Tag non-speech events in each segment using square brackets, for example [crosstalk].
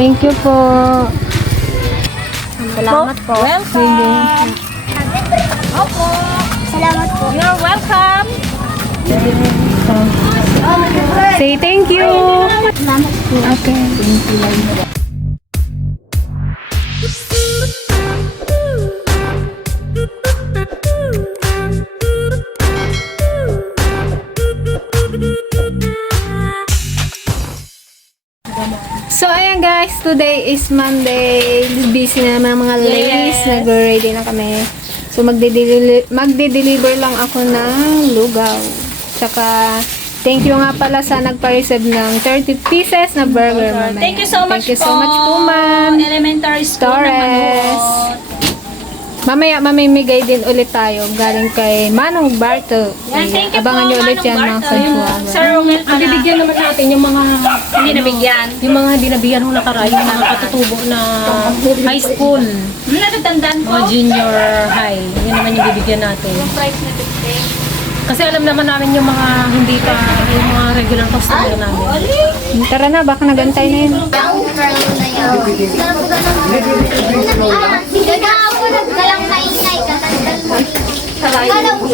Thank you po. Salamat po. Welcome. Opo. Salamat po. You're welcome. Say thank you. Salamat po. Okay. So, today is Monday. Busy na naman mga ladies. Yes. Nag-ready na kami. So, magde-deli- magde-deliver lang ako ng lugaw. Tsaka, thank you nga pala sa nagpa-receive ng 30 pieces na burger. mamaya. Thank you so much Thank you so much po, ma'am. Elementary school Torres. ng Manuot. Mamaya mamimigay din ulit tayo galing kay Manong Barto. Yan, thank you Abangan po, nyo ulit Manong yan mga Barto. sunflower. Sir Romel pala. Bibigyan naman natin yung mga Hindi nabigyan. yung mga dinabigyan ho nakaraan na nakatutubo na high school, Hmm, natatandaan ko. mga junior high. Yun naman yung bibigyan natin. Kasi alam naman namin yung mga hindi pa, yung mga regular customer namin. Tara na, baka nagantay na yun. Ang girl na yun. Gagawa na galang maingay. Katandal mo.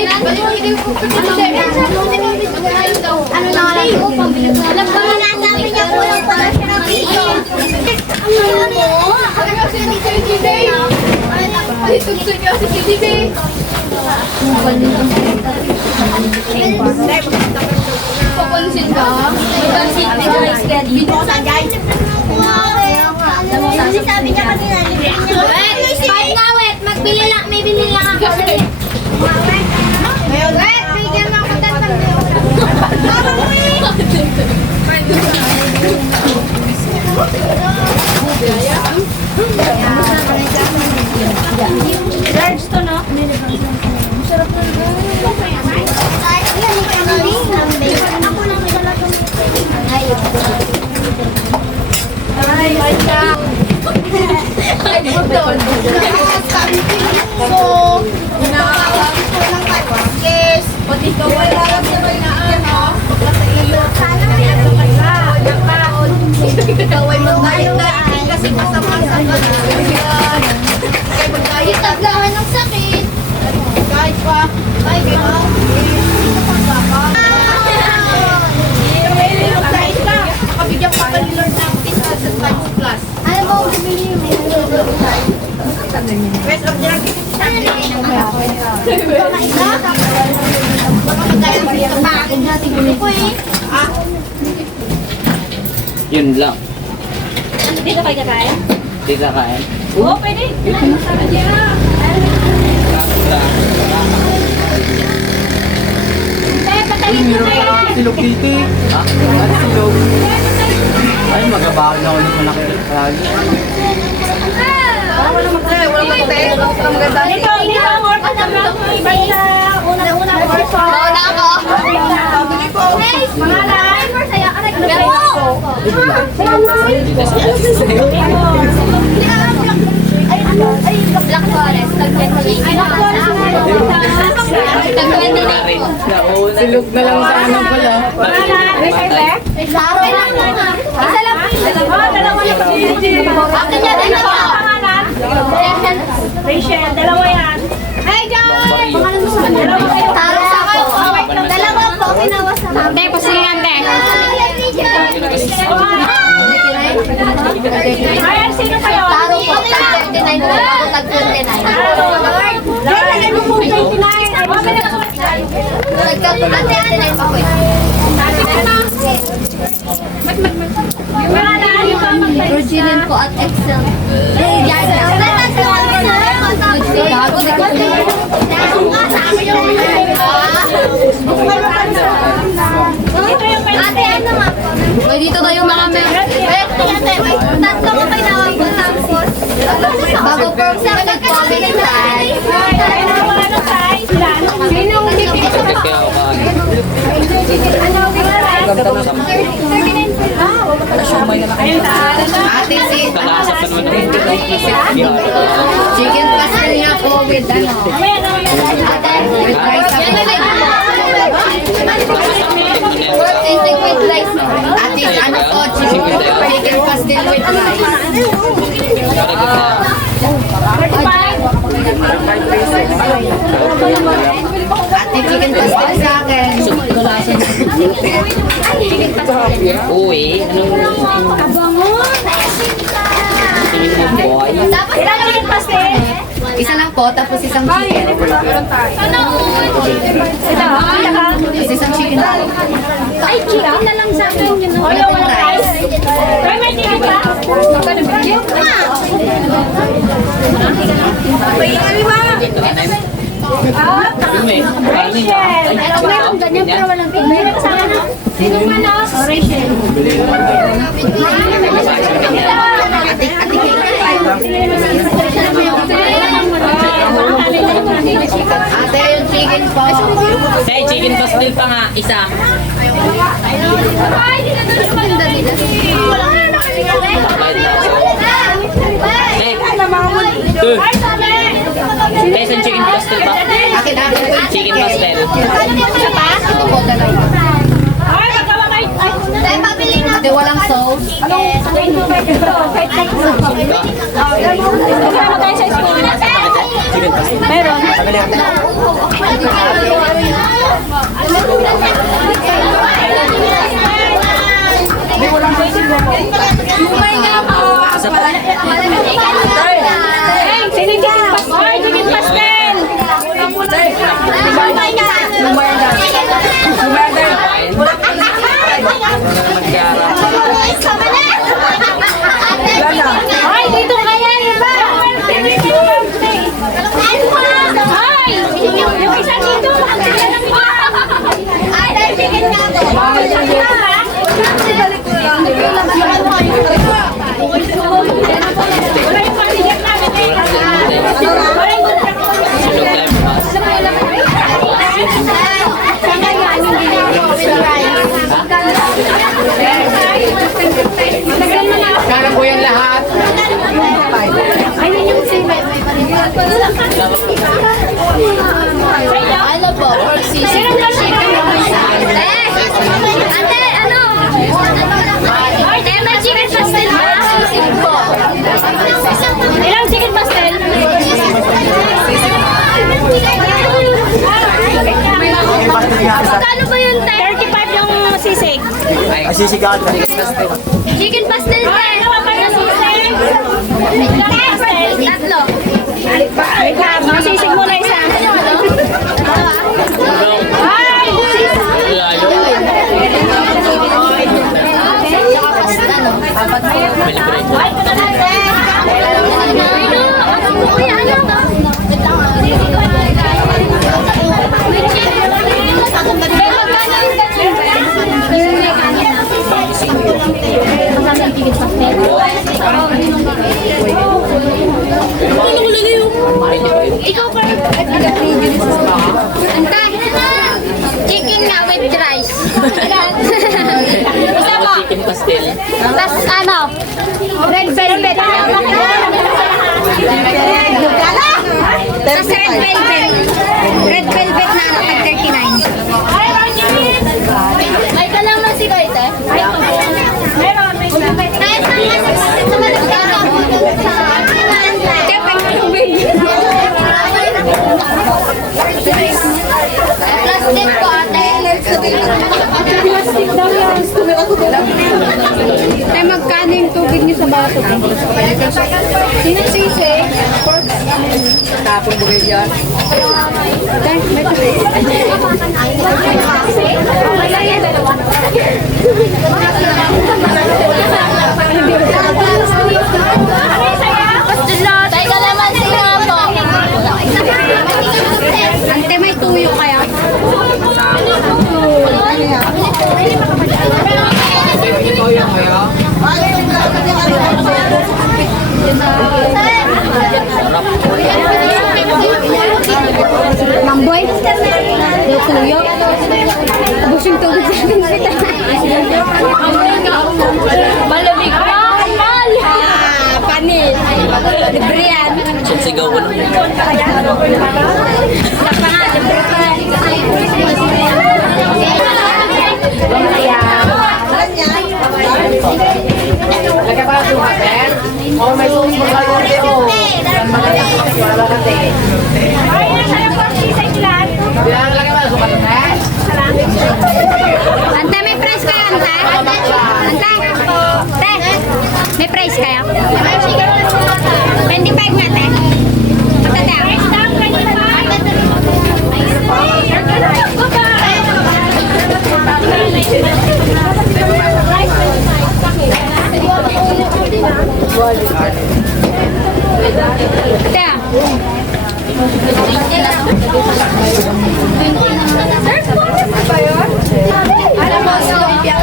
Ay, balik ko Ano lang alam ko, pambilag ko. Alam ko na nasabi niya po lang pala siya ng video. Ano mo? Ano kasi ni Sir JB? Ay, gusto niya si JB. Papansin ka? Papansin ka guys. Video sa guys. Sabi niya kanina, libre niya. Five na, wet. Magbili lang. May bili lang ako. Wet, bigyan mo ako mo eh. Large to, no? Ako lang may dala ko. Ay, butol. So, inaawang ko ng yes. O dito, wala lang sabay na ano. Sa. Sana may ano ka na. Ikaw ay magkait-kait kasi masama sa kanan. Kaya magkait. Taglahan ng sakit. Kahit pa. Ay, gano'n. Makabigyan pa ka ni Lord ng pizza sa Yun lang. Dito kayo kakain? Di ka kain. Oo, pwede. Kaya patayin mo yan. Silog dito eh. Ha? Silog? Ay, magabahan ako ng malaki. Lagi. Wala magte, wala magte. Wala maganda. Dito, dito ang order sa Iba sa una-una order. Oo na ako. Bili po. Pangalan. Masaya. Aray, ano Ay, ano? Ay, Black Forest. Tag-20 Ay, Black Forest. Tag-20 Silog na lang sa ano pala. Isa lang. Oh, dalawa na Akin yan. Ano ba? Rachel, dalawa yan. Hey, guys! Taro sa ako. Dalawa po. Kinawa sa Ate, pasingan, te. Ay, sino kayo? Taro po. Tag-39 po. Ako tag-29. Lagyan mo po 29. Ay, mamaya na ako. Tag-39 pa mga mag- Virgilin po at Excel. Eh, ko? Uy, dito yung mga wait. Tatlo ko kailangan ko tapos. Bago po sa bibigyan? Kaya ako kain. Ano, Ate si chicken pastel niya po with ano. With rice. Chicken rice. Ate, ano po, chicken, chicken pastel with rice. Ate, chicken pastel sa akin. Uy, anong... Boy. Tapos lang yung pastel. Isa lang po, tapos isang chicken. Tapos isang chicken. Ay, chicken na lang sa akin yun. Wala, wala rice. Pero may chicken pa? Yung nga. Ano eh? Paano yun? Ay, Alam mo yung ganyan pero walang tingin. Meron sa akin. Sino man ah? Rachel. Ate, yung chicken po. Say, chicken pastel pa nga, isa. Na na! Say, isang chicken pastel pa. Na. Chicken pastel. Isa pa? Ito po, dalawa. Ay, magkawa kayo. Ay, pabili na. Ate, walang sauce. Wait, ito. Wait, wait. Magkano tayo sa school? Meron. Lumay nga sino yung chicken pastel? Ay, chicken pastel. Lumay nga. Lumay nga. Ay, dito kaya iba. Ay, yung isa dito. Ay, dahil yung pamilya namin eh. Wala yung. Kaya po yung lahat. Ano po? Sino ka Ate, ano? Ate, may chicken pastel ba? po. Ilang chicken pastel? Magkano ba yun, te? 35 yung sisig. Ay, Asisigaan ka. Chicken pastel, te. Ano sisig? Chicken pastel. Tatlo. Wait lang, mga sisig muna isa. Ay! Ay, ito na lang, te. Ano? Uy, ano? Te, magkano yung Ikaw pa. Anta. Chicken nga with rice. Isa po. chicken pastel. Tapos ano? Red velvet. Tapos red velvet. Red velvet na ano, tag 39. May kalamansi ba ito? Meron. Kahit naman sa Plastic po ate. Tay, magkano yung tubig niyo sa baso? Sino sisi? Tapong bugay yan. Tay, may tubig. Tay kalamansi nga po. Ante, may tuyo kaya? Mamboy? Saluyot. Busing tubig sa ating kita. Malamig pa. Mal. Panit. Libre yan. Sigaw ko na. Saka nga, libre pa. Oh, may susi mo kayo dito. Wala ka te. Kaya lagi ba sukat na? Ante, may price kayo, Ante? Ante? Te, may price kayo? 25 nga, Ate, Te. Te. Alam mo, so, Te,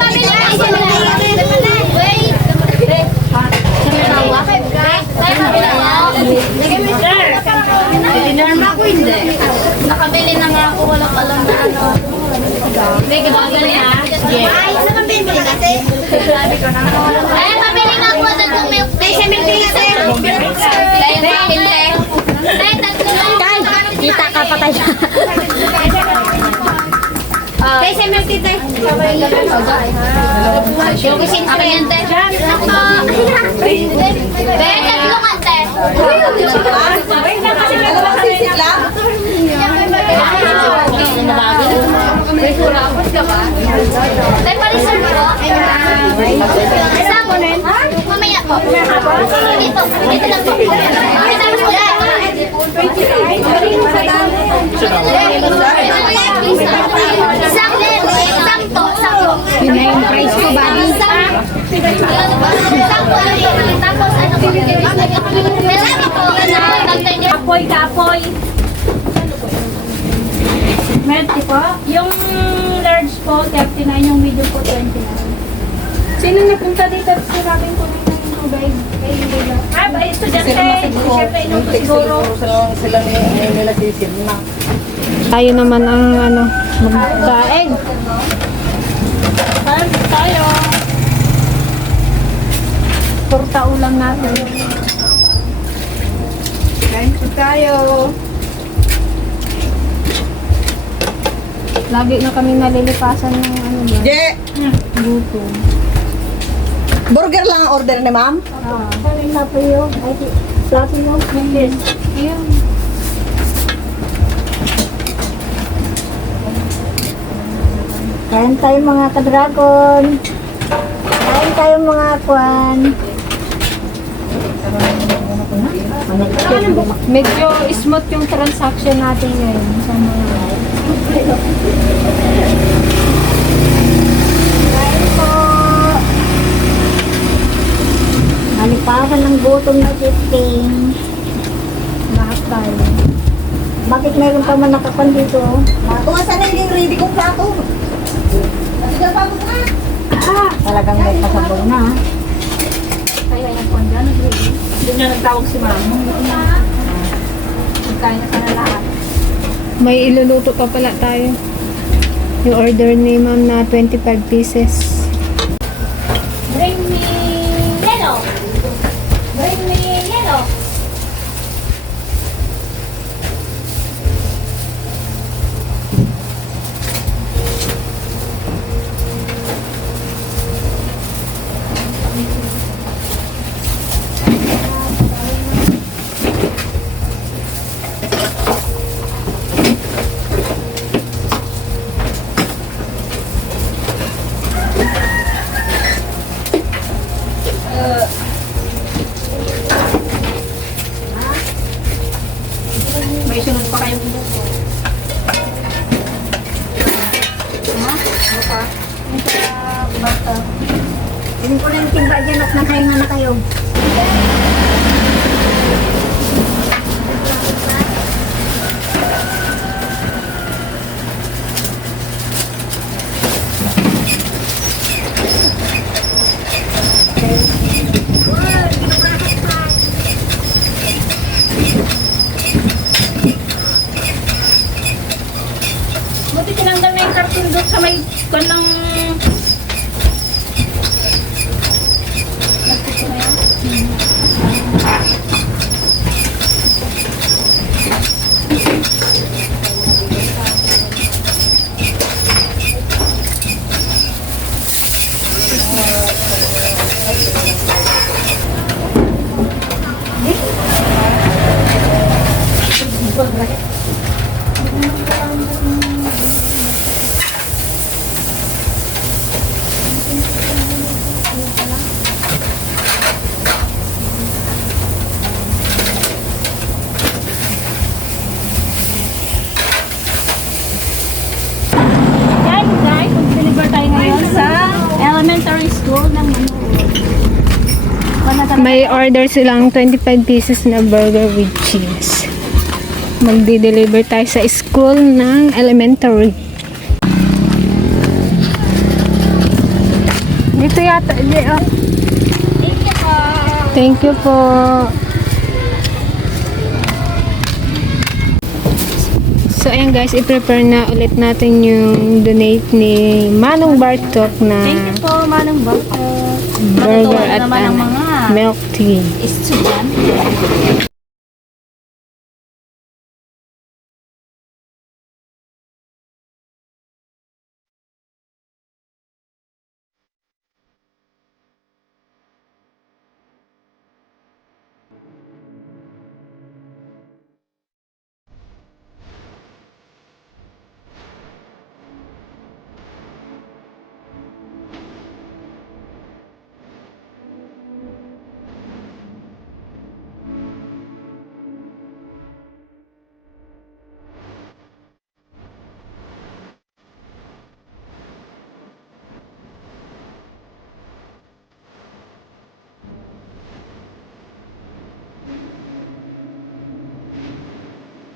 pabili ka isa na lang. Wait. Dinarma ko hindi. Nakabili na nga ako, walang alam na ano. Big bagay ha? Ay, ano bang bibili kasi? Ay, pabili nga po na itong milk tea. Kasi milk tea kasi. Dahil sa tinte. Dahil tatlo lang. Kay, kita ka patay. Kasi milk tea tayo. Yung kisin pa yan, te. Be, tatlo ka, te. Tay, palisan mo. Isa mo na. Mamaya po. Dito. Dito lang po. Palisan mo lang. Isang isang po. Isang po. Yun na yung price ko, buddy. Isang po. Tapos ano po. Salamat po. Nagtay niyo. Kapoy, kapoy. Melty po. Yung large po, 39. Yung medium po, 29. Sino napunta dito? Sinabing ko na yung tubig. Eh, hindi ba? Ah, ba, estudyante. Siyempre, inuto siguro. Sila nila sisim na. Tayo naman ang ano, magkain. Kain tayo. Torta ulam natin. Kain po tayo. Lagi na kami nalilipasan ng ano ba? Je, Gutom. burger lang ang order ni ma'am. Ah. na po yun. Ay, plato yun. Yes. Ayun. Kain tayo mga ka-dragon. Kain tayo mga kwan. Medyo smooth yung transaction natin ngayon sa mga Kain po. Nalipasan ng gutom na titing. Nakakay. Bakit meron pa man nakapan dito? Kung asan na yung ready kong plato. Sige pa mo ka. Ah, talagang may pasabog na. ah. Kaya yung po dyan. Hindi niya nagtawag si mama. Magkain na na lahat. May iluluto pa pala tayo. Yung order ni ma'am na 25 pieces. May order silang 25 pieces na burger with cheese. Magdi-deliver tayo sa school ng elementary. Dito yata. Di, oh. Thank you po. So ayan guys, i-prepare na ulit natin yung donate ni Manong Bartok na Thank you po, Manong Bako. burger at naman ang ano, mga milk tea. student.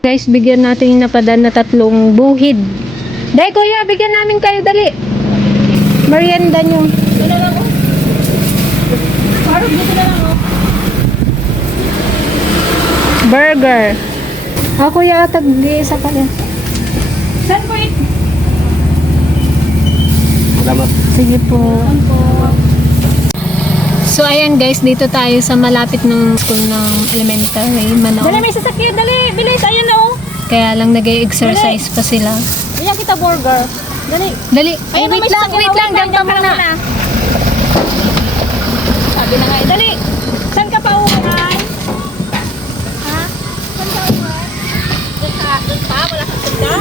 Guys, bigyan natin yung napadan na tatlong buhid. Dahil kuya, bigyan namin kayo, dali. Merienda nyo. Parang dito na lang oh. Burger. Ah, kuya, tag di isa pa yan. Saan po ito? Salamat. Sige po. So, ayan guys, dito tayo sa malapit ng school ng elementary, Dali, Manok. may sasakyan. Dali, bilis. Ayan na oh. Kaya lang nag exercise pa sila. Bigyan kita burger. Dali. Dali. Ay, Ayun na, wait lang, wait lang. Diyan ka muna. Sabi na nga. eh. Dali. Saan ka pa uuwi? Ha? Saan ka uuwi? Doon ka. Doon pa? Wala kang tunda?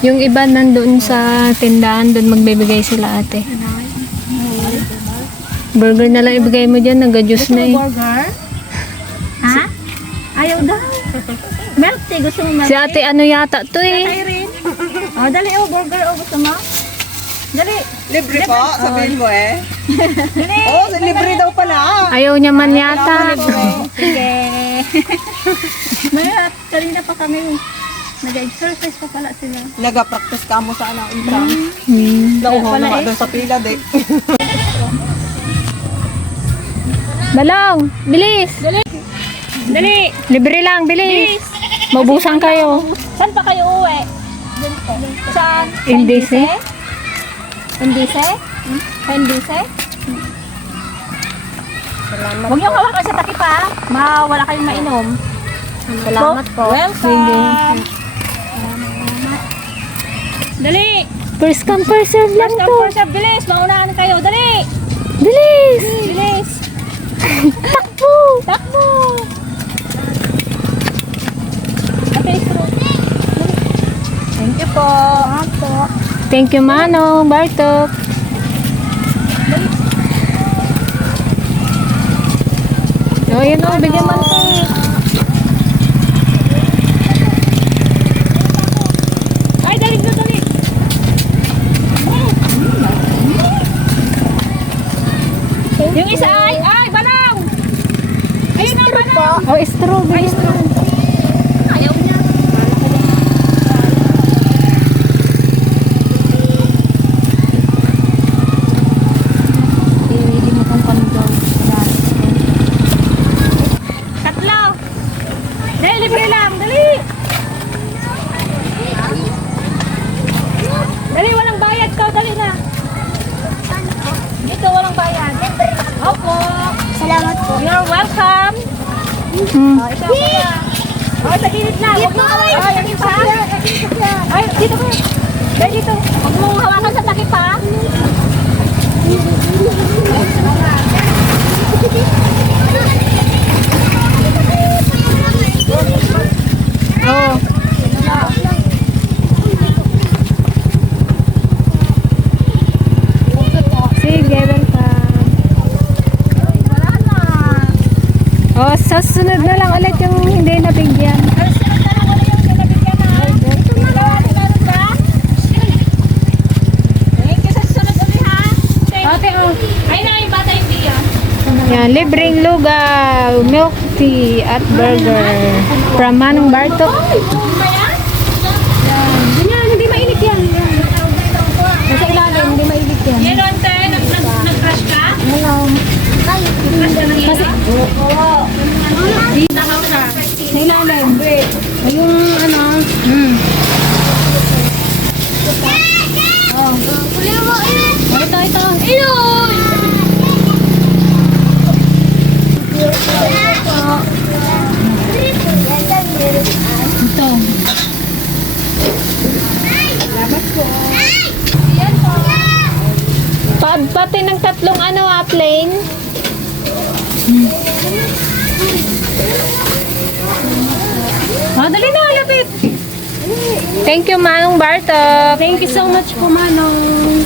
Yung iba nandun sa tindahan, doon magbibigay sila ate. Burger na lang ibigay mo dyan, nag-juice na eh. Burger? Ha? Ayaw daw. Milk tea. Gusto mo milk Si ate ano yata to eh. rin. Oh, dali oh, burger oh, gusto mo? Dali. Libre po, sabihin mo eh. Oo, oh, libre daw pala. Ayaw niya man yata. Sige. [laughs] Mayroon, kanina pa kami. Nag-exercise pa pala sila. Nag-practice ka mo sa anang intram. Hmm. Nauho Wala na eh. doon sa pila, de. [laughs] Balong, bilis. Dali. Libre lang, bilis. Mabusan kayo. Saan pa kayo uwi? Saan? Sa Indice? Indice? Hmm? Sa Indice? Salamat Huwag niyo hawakan sa takip ha. Mawala kayong mainom. Salamat po. Welcome. Dali. First come, first serve lang First to. come, first serve. Bilis. Maunahan Po. Thank you, Manong, Bartok. Oh, yun o, bigyan mo na. Ay, dali na, dali. Yung isa ay, ay, balong! Ayun na, balong! Oh, straw, bigyan mo. Ayaw niya. Hindi mo kong kondom. Tatlo. Hmm. Oh, ito kuya. Oh, sa gilid lang. Huwag mong hawakan sa takip ha. Ay, dito ka. Dahil dito. Huwag mong hawakan sa takip ha. Oh. Sige, welcome. Oh, sa sunod na lang ulit yung hindi nabigyan. Oh. Yan, libreng lugaw, milk tea at burger. From Manong Bartok. Ganyan, hindi mainit yan. Nasa ilalim, hindi mainit yan. Yan, ante, nag- nag- nag-crush ka? Nag-crush ka ng Kasi, Dito ka siya. Sa ilalim. Yung ano, hmm. Oh. Ito, ito. Ito. Pa pati ng tatlong ano, ah, plain. Ah, Thank you, Manong Bartok. Thank you so much po, Manong.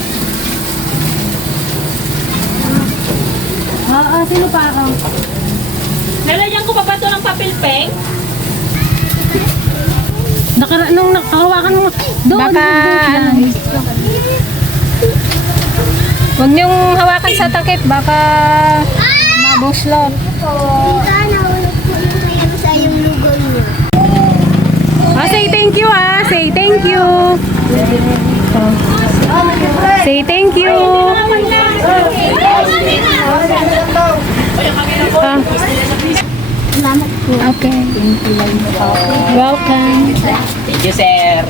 Ah, ah, sino pa ako? Nalagyan ko pa ba ito ng papel peng? Nakara nung nakahawakan mo. Doon, Baka, ano, huwag niyong hawakan sa takip, baka mabuslot. Ah, say thank you ah. Say thank you. Oh. Say thank you. Ah. Okay. Welcome. Thank you, sir.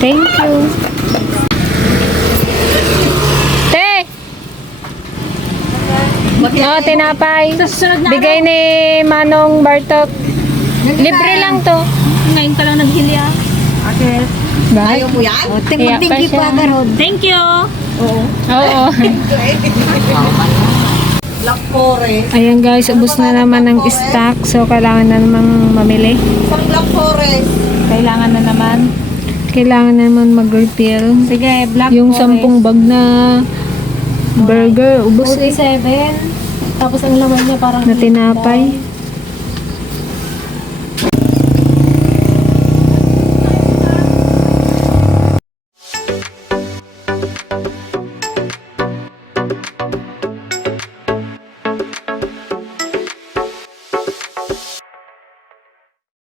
Thank you. Te! Oh, tinapay. Susunod na Bigay ni Manong Bartok. Libre lang to. Ngayon ka lang naghili ah. Ba? Ayaw mo yan? Kaya pa siya. Thank you. Oo. Black [laughs] Forest. Ayan guys, ubos na naman ng stock. So, kailangan na namang mamili. Isang Black Forest. Kailangan na naman. Kailangan na naman mag-refill. Sige, black Yung forest. sampung bag na burger, ubos eh. 47. Tapos ang laman niya parang Na tinapay.